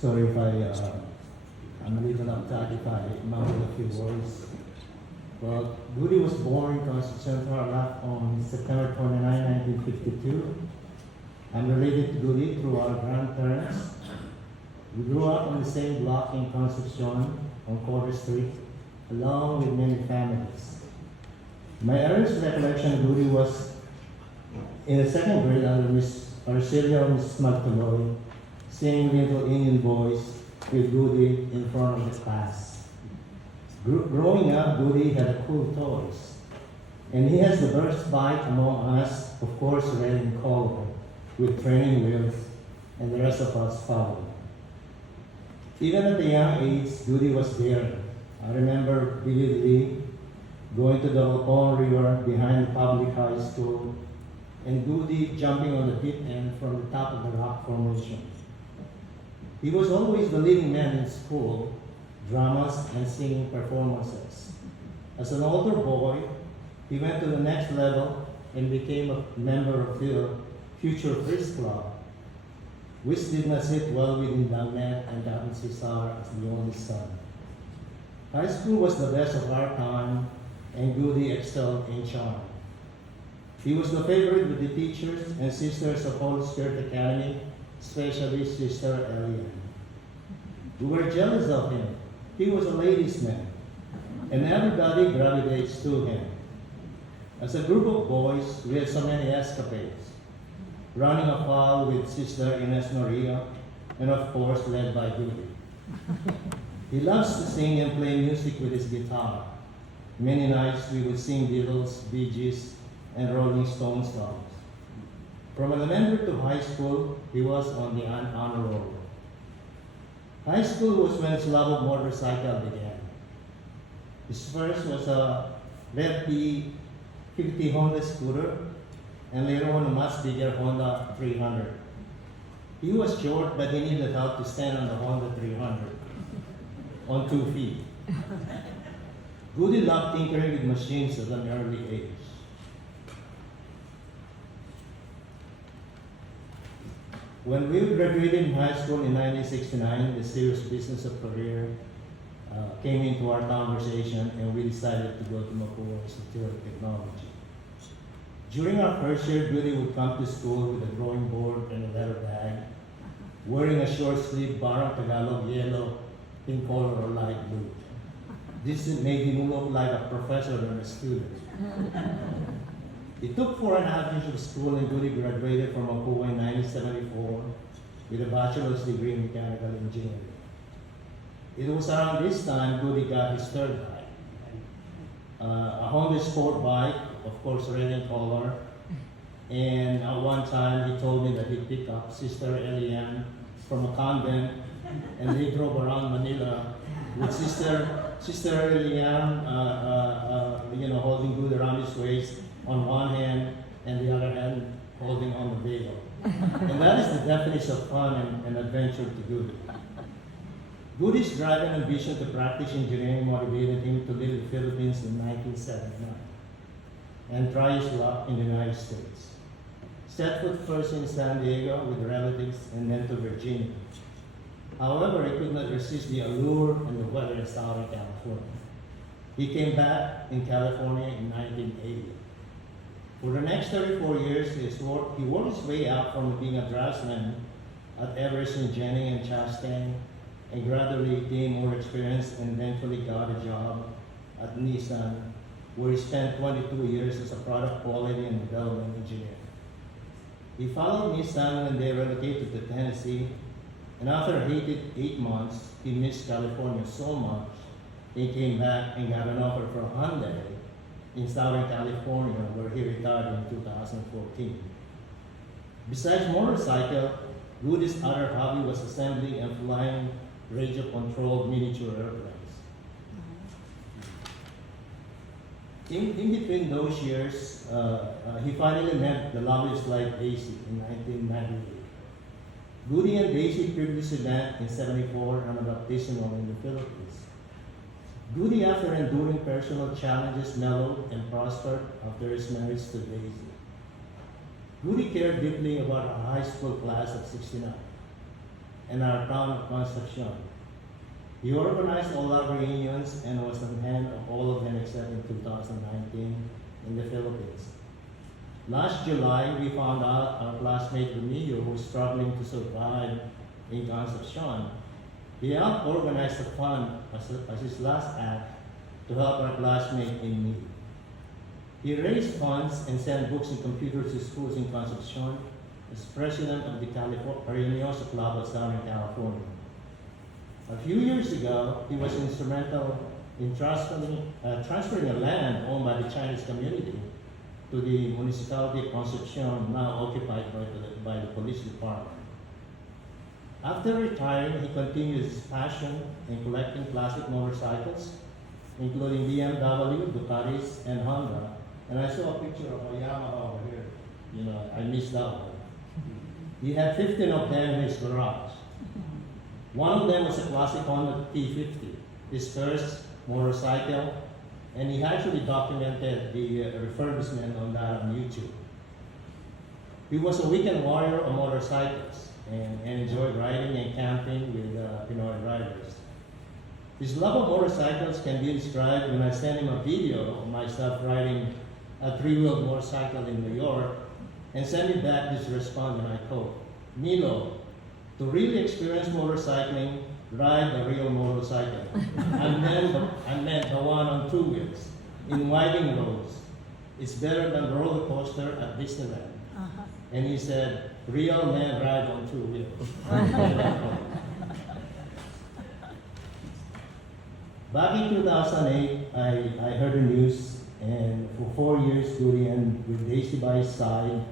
Sorry if I'm a little uptight if I mumble a few words. Well, Gudy was born in Constitution Tarlac on September 29, 1952. I'm related to Gudy through our grandparents. We grew up on the same block in Constitution on Quarter Street, along with many families. My earliest recollection of Gudy was in the second grade under Miss Arcelia or Mrs. Magtuloy, singing Little Indian Boys with Gudy in front of the class. Growing up, Gudy had cool toys, and he has the best bike among us, of course, red in color, with training wheels, and the rest of us followed. Even at a young age, Gudy was there. I remember vividly going to the Lopon River behind the public high school, and Gudy jumping on the deep end from the top of the rock formation. He was always the leading man in school, dramas and singing performances. As an older boy, he went to the next level and became a member of the Future First Club, which did not sit well within Dagnet and Captain Cesar as the only son. High school was the best of our time, and Gudy excelled in charm. He was the favorite with the teachers and sisters of Holy Spirit Academy, especially Sister Elian. We were jealous of him. He was a ladies' man, and everybody gravitates to him. As a group of boys, we had so many escapades, running afoul with Sister Ines Noria, and of course led by Gudy. He loves to sing and play music with his guitar. Many nights we would sing Beatles, Bee Gees, and Rolling Stones songs. From elementary to high school, he was on the honor roll. High school was when his love of motorcycle began. His first was a red P50 Honda scooter, and later on a much bigger Honda 300. He was short, but he needed help to stand on the Honda 300 on 2 feet. Gudy loved tinkering with machines at an early age. When we graduated in high school in 1969, the serious business of career came into our conversation, and we decided to go to Mapua Institute of Technology. During our first year, Gudy would come to school with a drawing board and a letter bag, wearing a short-sleeved Barang Tagalog yellow, pink color, or light blue. This made him look like a professor than a student. It took 4.5 years of school, and Gudy graduated from Mapua in 1974 with a bachelor's degree in mechanical engineering. It was around this time Gudy got his third bike, a Honda Sport bike, of course red in color. And at one time he told me that he picked up Sister Elian from a convent, and they drove around Manila with Sister Elian, holding Gudy around his waist on one hand, and the other hand holding on the veil. And that is the definition of fun and adventure to Gudy. Gudy's drive and ambition to practice engineering motivated him to leave the Philippines in 1979 and try his luck in the United States. Set foot first in San Diego with relatives and then to Virginia. However, he could not resist the allure and the weather in Southern California. He came back in California in 1980. For the next 34 years, he worked his way up from being a draftsman at Everest and Jennings and Chastang, and gradually gained more experience and eventually got a job at Nissan, where he spent 22 years as a product quality and development engineer. He followed Nissan when they relocated to Tennessee, and after 8 months, he missed California so much, he came back and got an offer from Hyundai in Southern California, where he retired in 2014. Besides motorcycle, Gudy's other hobby was assembling and flying radio-controlled miniature airplanes. In between those years, he finally met the loveliest like Daisy in 1998. Gudy and Daisy previously met in 1974 on a baptismal in the Philippines. Gudy, after enduring personal challenges, mellowed and prospered after his marriage to Daisy. Gudy cared deeply about a high school class of 69. and our town of Concepcion. He organized all our reunions and was on hand of all of them except in 2019 in the Philippines. Last July, we found out our classmate Remigio was struggling to survive in Concepcion. He helped organize a fund as his last act to help our classmate in need. He raised funds and sent books and computers to schools in Concepcion as president of the Cariñoso Club of Southern California. A few years ago, he was instrumental in transferring a land owned by the Chinese community to the municipality of Concepcion, now occupied by the police department. After retiring, he continued his passion in collecting classic motorcycles, including BMW, Ducatis, and Honda. And I saw a picture of a Yamaha over here. You know, I missed that one. He had 15 of them in his garage. One of them was a classic Honda T50, his first motorcycle, and he actually documented the refurbishment on that on YouTube. He was a weekend warrior of motorcycles and enjoyed riding and camping with Pinoy riders. His love of motorcycles can be described when I sent him a video of myself riding a three-wheeled motorcycle in New York and sent me back this response, and I quote, "Milo, to really experience motorcycling, ride a real motorcycle. I meant the one on two wheels, in winding roads. It's better than the roller coaster at Disneyland." And he said, "Real men ride on two wheels." Back in 2008, I heard the news, and for 4 years, Gudy, and with Daisy by his side,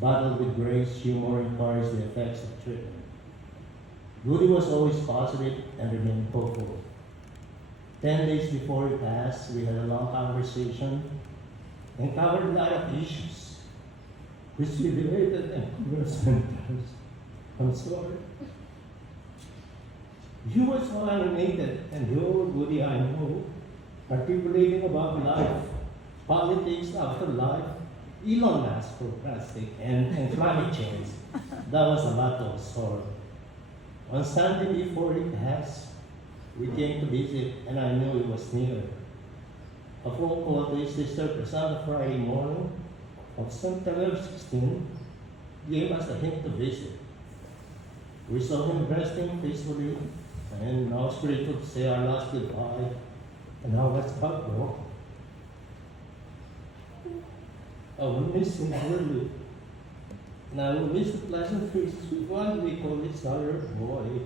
battled with grace, humor, and courage the effects of treatment. Gudy was always positive and remained hopeful. 10 days before he passed, we had a long conversation and covered a lot of issues, which we debated and conversed. I'm sorry. You were so animated, and the old Gudy I know, articulating about life, politics, afterlife, Elon Musk for plastic, and climate change. That was a lot to absorb. On Sunday before he passed, we came to visit, and I knew it was near. A phone call to his sister Present Friday morning of September 16 gave us a hint to visit. We saw him resting peacefully, and I was grateful to say our last goodbye, and now let's go. I will miss him dearly, and I will miss the pleasant faces with one we call each other boy.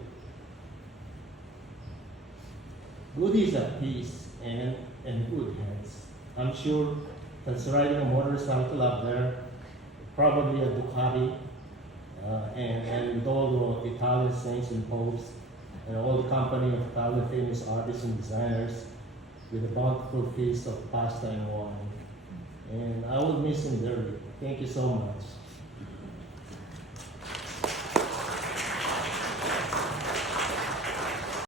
Gudy is at peace and in good hands. I'm sure that's riding a motorcycle up there, probably a Ducati, and with all the Italian saints and popes, and all the company of Italian famous artists and designers, with a bountiful feast of pasta and wine. And I will miss him dearly. Thank you so much.